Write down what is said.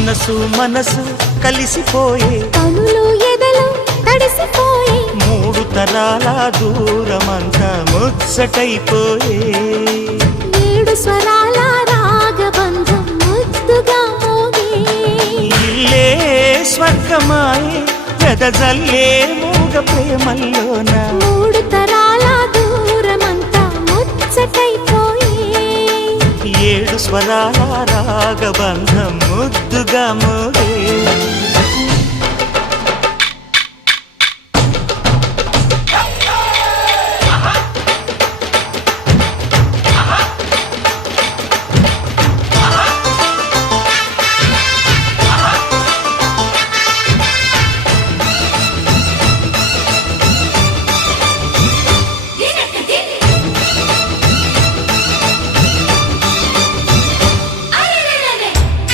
మనసు మనసు కలిసిపోయే కనులు ఎదలు తడిసిపోయే మూడు తరాల దూరమంతా ముచ్చటైపోయే ఏడు స్వరాల రాగబంధం ముద్దుగా మోగే ఇల్లే స్వర్గమాయే వెదజల్లే మూగ ప్రేమల్లోన మూడు తరాల దూరమంతా ముచ్చటైపోయే ఏడు స్వరాల రాగబంధం ముద్దుగా మోగే